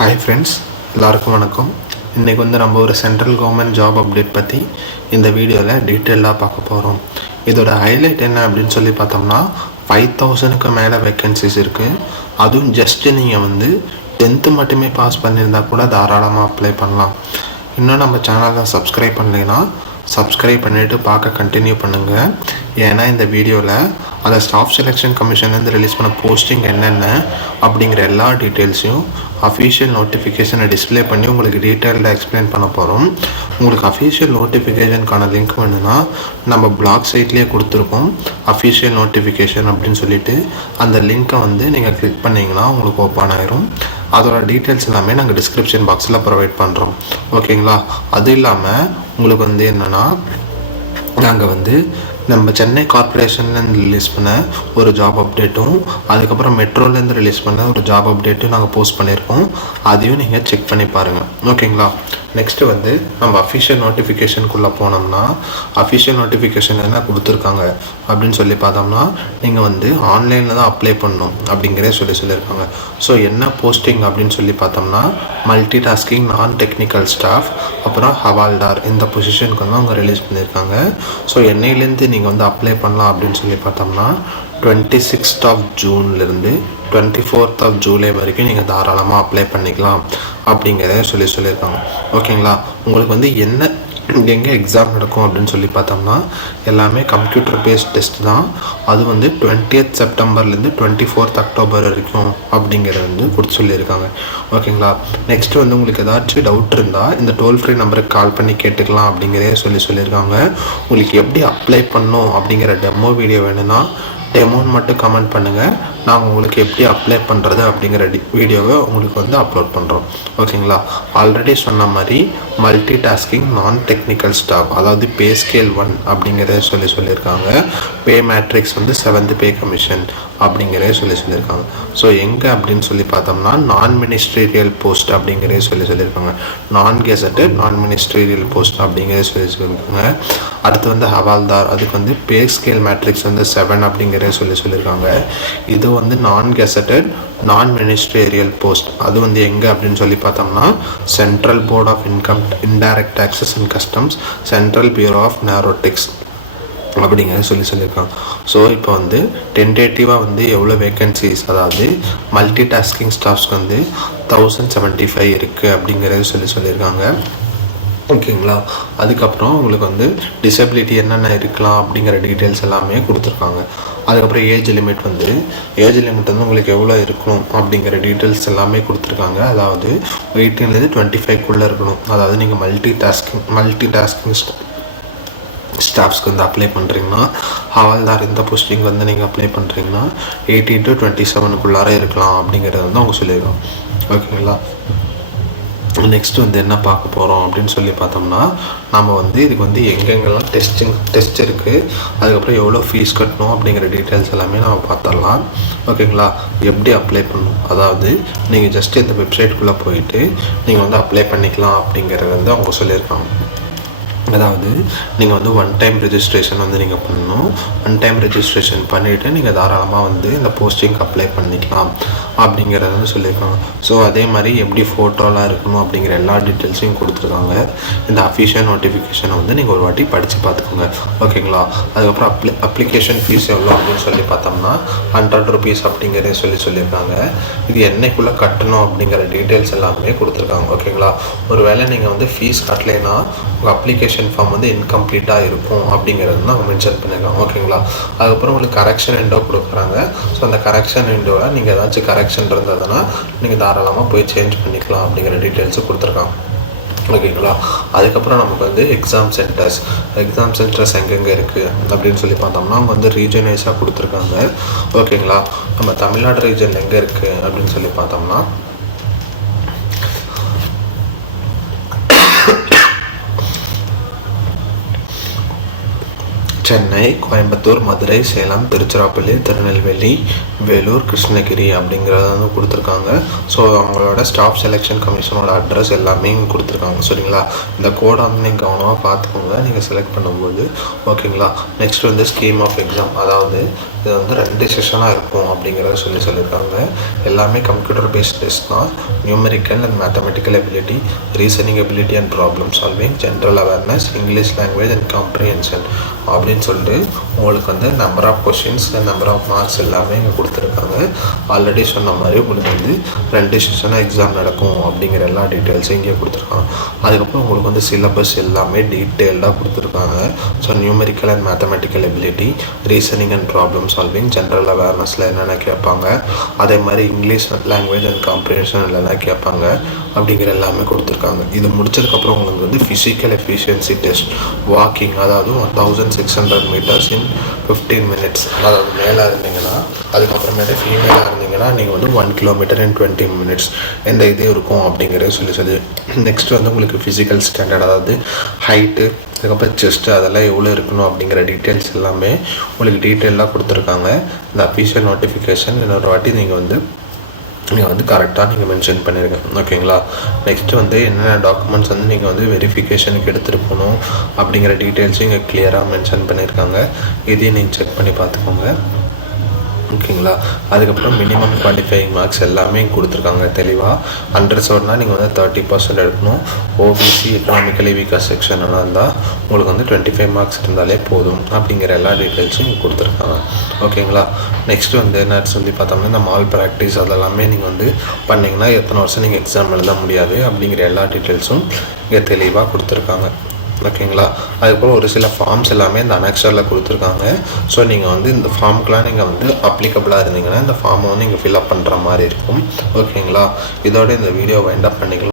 Hi friends, எல்லாருக்கும் வணக்கம். இன்றைக்கி நம்ம ஒரு சென்ட்ரல் கவர்மெண்ட் ஜாப் அப்டேட் பற்றி இந்த வீடியோவில் டீட்டெயிலாக பார்க்க போகிறோம். இதோட ஹைலைட் என்ன அப்படின்னு சொல்லி பார்த்தோம்னா 5000க்கு மேலே வேக்கன்சிஸ் இருக்குது. அதுவும் ஜஸ்ட்டு நீங்கள் 10th மட்டுமே பாஸ் பண்ணியிருந்தால் கூட தாராளமாக அப்ளை பண்ணலாம். இன்னும் நம்ம சேனலை சப்ஸ்கிரைப் பண்ணலைன்னா சப்ஸ்கிரைப் பண்ணிவிட்டு பார்க்க கண்டினியூ பண்ணுங்கள். ஏன்னா இந்த வீடியோவில் அந்த ஸ்டாஃப் செலெக்ஷன் கமிஷன்லேருந்து ரிலீஸ் பண்ண போஸ்டிங் என்னென்ன அப்படிங்கிற எல்லா டீட்டெயில்ஸையும் அஃபீஷியல் நோட்டிஃபிகேஷனை டிஸ்பிளே பண்ணி உங்களுக்கு டீட்டெயில்டாக எக்ஸ்பிளைன் பண்ண போகிறோம். உங்களுக்கு அஃபீஷியல் நோட்டிஃபிகேஷனுக்கான லிங்க் வேணும்னா நம்ம பிளாக் சைட்லேயே கொடுத்துருக்கோம். அஃபீஷியல் நோட்டிஃபிகேஷன் அப்படின்னு சொல்லிட்டு அந்த லிங்க்கை நீங்கள் கிளிக் பண்ணிங்கன்னா உங்களுக்கு ஓப்பன் ஆயிரும். அதோட டீட்டெயில்ஸ் எல்லாமே நாங்கள் டிஸ்கிரிப்ஷன் பாக்ஸில் ப்ரொவைட் பண்ணுறோம். ஓகேங்களா? அது இல்லாமல் உங்களுக்கு என்னென்னா நாங்கள் நம்ம சென்னை கார்ப்பரேஷன்லேருந்து ரிலீஸ் பண்ண ஒரு ஜாப் அப்டேட்டும் அதுக்கப்புறம் மெட்ரோலேருந்து ரிலீஸ் பண்ண ஒரு ஜாப் அப்டேட்டும் நாங்கள் போஸ்ட் பண்ணியிருக்கோம். அதையும் நீங்கள் செக் பண்ணி பாருங்கள். ஓகேங்களா? நெக்ஸ்ட்டு நம்ம அஃபிஷியல் நோட்டிஃபிகேஷனுக்குள்ளே போனோம்னா அஃபிஷியல் நோட்டிஃபிகேஷன் என்ன கொடுத்துருக்காங்க அப்படின்னு சொல்லி பார்த்தோம்னா நீங்கள் ஆன்லைனில் தான் அப்ளை பண்ணணும் அப்படிங்கிறே சொல்லியிருக்காங்க. ஸோ என்ன போஸ்டிங் அப்படின்னு சொல்லி பார்த்தோம்னா மல்டி டாஸ்கிங் நான் டெக்னிக்கல் ஸ்டாஃப் அப்புறம் ஹவால்டார் இந்த பொசிஷனுக்கு அவங்க ரிலீஸ் பண்ணியிருக்காங்க. ஸோ என்னையிலேருந்து நீங்கள் அப்ளை பண்ணலாம் அப்படின்னு சொல்லி பார்த்தோம்னா 26th of Juneலேருந்து 24th of July வரைக்கும் நீங்கள் தாராளமாக அப்ளை பண்ணிக்கலாம் அப்படிங்கிறத சொல்லியிருக்காங்க. ஓகேங்களா? உங்களுக்கு என்ன எங்கே எக்ஸாம் நடக்கும் அப்படின்னு சொல்லி பார்த்தோம்னா எல்லாமே கம்ப்யூட்டர் பேஸ்ட் டெஸ்ட் தான். அது 20th செப்டம்பர்லேருந்து 24th அக்டோபர் வரைக்கும் அப்படிங்கிறத கொடுத்து சொல்லியிருக்காங்க. ஓகேங்களா? நெக்ஸ்ட்டு உங்களுக்கு ஏதாச்சும் டவுட் இருந்தால் இந்த டோல் ஃப்ரீ நம்பருக்கு கால் பண்ணி கேட்டுக்கலாம் அப்படிங்கிறதே சொல்லியிருக்காங்க. உங்களுக்கு எப்படி அப்ளை பண்ணணும் அப்படிங்கிற டெமோ வீடியோ வேணும்னா டெமோன்னு மட்டும் கமெண்ட் பண்ணுங்கள். நாங்கள் உங்களுக்கு எப்படி அப்ளை பண்ணுறது அப்படிங்கிற வீடியோவை உங்களுக்கு அப்லோட் பண்ணுறோம். ஓகேங்களா? ஆல்ரெடி சொன்ன மாதிரி மல்டி டாஸ்கிங் நான் டெக்னிக்கல் ஸ்டாஃப் அதாவது பே ஸ்கேல் 1 அப்படிங்கிறத சொல்லியிருக்காங்க. பே மேட்ரிக்ஸ் 7th பே கமிஷன் அப்படிங்கிறத சொல்லியிருக்காங்க. ஸோ எங்கே அப்படின்னு சொல்லி பார்த்தோம்னா நான் மினிஸ்ட்ரீரியல் போஸ்ட் அப்படிங்கிறத சொல்லியிருக்காங்க. நான் கெசட்டட் நான் மினிஸ்ட்ரீரியல் போஸ்ட் அப்படிங்கிறத சொல்லியிருக்காங்க. அடுத்து ஹவால்தார் அதுக்கு பே ஸ்கேல் மேட்ரிக்ஸ் 7 அப்படிங்கிறத சொல்லியிருக்காங்க. இது நான் கெசட்டட் நான் மினிஸ்ட்ரேரியல் போஸ்ட் அது எங்கே அப்படின்னு சொல்லி பார்த்தோம்னா central board of income indirect taxes and customs central bureau of narcotics அப்படிங்கிறத சொல்லியிருக்காங்க. ஸோ இப்போ டென்டேட்டிவாக எவ்வளோ வேக்கன்சிஸ் அதாவது மல்டி டாஸ்கிங் ஸ்டாஃப்ஸ்க்கு 1075 இருக்குது அப்படிங்கிறத சொல்லியிருக்காங்க. ஓகேங்களா? அதுக்கப்புறம் உங்களுக்கு டிசபிலிட்டி என்னென்ன இருக்கலாம் அப்படிங்கிற டீட்டெயில்ஸ் எல்லாமே கொடுத்துருக்காங்க. அதுக்கப்புறம் ஏஜ் லிமிட் உங்களுக்கு எவ்வளோ இருக்கணும் அப்படிங்கிற டீட்டெயில்ஸ் எல்லாமே கொடுத்துருக்காங்க. அதாவது 18லேருந்து 25க்குள்ளே இருக்கணும். அதாவது நீங்கள் மல்டி டாஸ்கிங் ஸ்டாஃப்ஸ்க்கு அப்ளை பண்ணுறீங்கன்னா ஹவால்தார் இந்த போஸ்டிங் நீங்கள் அப்ளை பண்ணுறீங்கன்னா 18 to 27க்குள்ளார இருக்கலாம் அப்படிங்கிறத அவங்க சொல்லியிருக்காங்க. ஓகேங்களா? நெக்ஸ்ட்டு என்ன பார்க்க போகிறோம் அப்படின்னு சொல்லி பார்த்தோம்னா நம்ம இதுக்கு எங்கெங்கெல்லாம் டெஸ்ட் இருக்குது அதுக்கப்புறம் எவ்வளோ ஃபீஸ் கட்டணும் அப்படிங்கிற டீட்டெயில்ஸ் எல்லாமே நம்ம பார்த்துடலாம். ஓகேங்களா? எப்படி அப்ளை பண்ணணும் அதாவது நீங்கள் ஜஸ்ட் இந்த வெப்சைட்குள்ளே போயிட்டு நீங்கள் அப்ளை பண்ணிக்கலாம் அப்படிங்கிறது அவங்க சொல்லியிருக்காங்க. அதாவது நீங்கள் ஒன் டைம் ரெஜிஸ்ட்ரேஷன் நீங்கள் பண்ணணும். ஒன் டைம் ரெஜிஸ்ட்ரேஷன் பண்ணிவிட்டு நீங்கள் தாராளமாக இந்த போஸ்டிங்க்கு அப்ளை பண்ணிக்கலாம் அப்படிங்கிறத சொல்லியிருக்காங்க. ஸோ அதே மாதிரி எப்படி ஃபோட்டோலாம் இருக்கணும் அப்படிங்கிற எல்லா டீட்டெயில்ஸையும் கொடுத்துருக்காங்க. இந்த அஃபிஷியல் நோட்டிஃபிகேஷனை நீங்கள் ஒரு வாட்டி படித்து பார்த்துக்கோங்க. ஓகேங்களா? அதுக்கப்புறம் அப்ளிகேஷன் ஃபீஸ் எவ்வளோ அப்படின்னு சொல்லி பார்த்தோம்னா 100 rupees அப்படிங்கிறத சொல்லியிருக்காங்க. இது என்னைக்குள்ளே கட்டணும் அப்படிங்கிற டீட்டெயில்ஸ் எல்லாமே கொடுத்துருக்காங்க. ஓகேங்களா? ஒரு வேளை நீங்கள் ஃபீஸ் கட்டலைன்னா உங்கள் அப்ளிகேஷன் ஃபார்ம் இன்கம்ப்ளீட்டாக இருக்கும் அப்படிங்கிறது தான் அவங்க மென்ஷன் பண்ணியிருக்காங்க. ஓகேங்களா? அதுக்கப்புறம் உங்களுக்கு கரெக்ஷன் விண்டோ கொடுக்குறாங்க. ஸோ அந்த கரெக்ஷன் விண்டோவில் நீங்கள் ஏதாச்சும் கரெக்ஷன் இருந்ததுன்னா நீங்கள் தாராளமாக போய் சேஞ்ச் பண்ணிக்கலாம் அப்படிங்கிற டீட்டெயில்ஸும் கொடுத்துருக்காங்க. ஓகேங்களா? அதுக்கப்புறம் நமக்கு எக்ஸாம் சென்டர்ஸ் எங்கெங்கே இருக்குது அப்படின்னு சொல்லி பார்த்தோம்னா அவங்க ரீஜன் வைஸாக கொடுத்துருக்காங்க. ஓகேங்களா? நம்ம தமிழ்நாடு ரீஜன் எங்கே இருக்குது அப்படின்னு சொல்லி பார்த்தோம்னா சென்னை, கோயம்புத்தூர், மதுரை, சேலம், திருச்சிராப்பள்ளி, திருநெல்வேலி, வேலூர், கிருஷ்ணகிரி அப்படிங்கிறத வந்து கொடுத்துருக்காங்க. ஸோ அவங்களோட ஸ்டாஃப் செலெக்ஷன் கமிஷனோட அட்ரஸ் எல்லாமே கொடுத்துருக்காங்க. சரிங்களா, இந்த கோடை வந்து நீங்கள் கவனமாக பார்த்துக்கோங்க நீங்கள் செலக்ட் பண்ணும்போது. ஓகேங்களா, நெக்ஸ்ட் வந்து ஸ்கீம் ஆஃப் எக்ஸாம், அதாவது இது வந்து 2 செஷனாக இருக்கும் அப்படிங்கிறத சொல்லியிருக்காங்க. எல்லாமே கம்ப்யூட்டர் பேஸ்ட் டெஸ்ட் தான். Numerical and mathematical ability, reasoning ability and problem solving, general awareness, English language and comprehension அப்படின்னு சொல்லிட்டு உங்களுக்கு வந்து number of questions number of marks எல்லாமே இங்கே கொடுத்துருக்காங்க. ஆல்ரெடி சொன்ன மாதிரி உங்களுக்கு வந்து 2 செஷனாக எக்ஸாம் நடக்கும் அப்படிங்கிற எல்லா டீட்டெயில்ஸும் இங்கே கொடுத்துருக்காங்க. அதுக்கப்புறம் உங்களுக்கு வந்து சிலபஸ் எல்லாமே டீட்டெயில்டாக கொடுத்துருக்காங்க. So numerical and mathematical ability, reasoning and problem solving, general அவேர்னஸில் என்னென்ன கேட்பாங்க, அதே மாதிரி இங்கிலீஷ் லாங்குவேஜ் அண்ட் காம்ப்ரிஹென்ஷன் என்னென்ன கேட்பாங்க அப்படிங்கிற எல்லாமே கொடுத்துருக்காங்க. இது முடிச்சதுக்கப்புறம் உங்களுக்கு வந்து ஃபிசிக்கல் எஃபிஷியன்சி டெஸ்ட், வாக்கிங், அதாவது 1600 meters in 15 minutes, அதாவது மேலே இருந்தீங்கன்னா, அதுக்கப்புறமேட்டு ஃபீமேலாக இருந்தீங்கன்னா நீங்கள் வந்து 1 kilometer in 20 minutes எந்த இது இருக்கும் அப்படிங்கிறத சொல்லி நெக்ஸ்ட் வந்து உங்களுக்கு ஃபிசிக்கல் ஸ்டாண்டர்ட், அதாவது ஹைட்டு, அதுக்கப்புறம் செஸ்ட்டு, அதெல்லாம் எவ்வளோ இருக்கணும் அப்படிங்கிற டீட்டெயில்ஸ் எல்லாமே உங்களுக்கு டீட்டெயிலாக கொடுத்துருக்காங்க. இந்த அஃபிஷியல் நோட்டிஃபிகேஷன் இன்னொரு வாட்டி நீங்கள் வந்து கரெக்டாக நீங்கள் மென்ஷன் பண்ணியிருக்கேன். ஓகேங்களா, நெக்ஸ்ட்டு வந்து என்னென்ன டாக்குமெண்ட்ஸ் வந்து நீங்கள் வந்து வெரிஃபிகேஷனுக்கு எடுத்துகிட்டு போகணும் அப்படிங்கிற டீட்டெயில்ஸும் இங்கே கிளியராக மென்ஷன் பண்ணியிருக்காங்க. இதையும் நீங்கள் செக் பண்ணி பார்த்துக்கோங்க. ஓகேங்களா, அதுக்கப்புறம் மினிமம் குவாலிஃபையிங் மார்க்ஸ் எல்லாமே கொடுத்துருக்காங்க தெளிவாக. அண்டர்சோர்னால் நீங்கள் வந்து 30% எடுக்கணும். ஓபிசி, எக்கனாமிக்கலி வீக்கர் செக்ஷன்லாம் இருந்தால் உங்களுக்கு வந்து 25 மார்க்ஸ் இருந்தாலே போதும் அப்படிங்கிற எல்லா டீட்டெயில்ஸும் இங்கே கொடுத்துருக்காங்க. ஓகேங்களா, நெக்ஸ்ட் வந்து என்ன சொல்லி பார்த்தோம்னா, இந்த மால் ப்ராக்டிஸ் அதெல்லாமே நீங்கள் வந்து பண்ணிங்கன்னா எத்தனை வருஷம் நீங்கள் எக்ஸாம் எழுத முடியாது அப்படிங்கிற எல்லா டீட்டெயில்ஸும் இங்கே தெளிவாக கொடுத்துருக்காங்க. ஓகேங்களா, அதுக்கப்புறம் ஒரு சில ஃபார்ம்ஸ் எல்லாமே இந்த அனெக்ஸரில் கொடுத்துருக்காங்க. ஸோ நீங்கள் வந்து இந்த ஃபார்முக்கெலாம் நீங்கள் வந்து அப்ளிகபிளாக இருந்தீங்கன்னா இந்த ஃபார்மை வந்து நீங்கள் ஃபில்அப் பண்ணுற மாதிரி இருக்கும். ஓகேங்களா, இதோட இந்த வீடியோ வைண்ட் அப் பண்ணிக்கலாம்.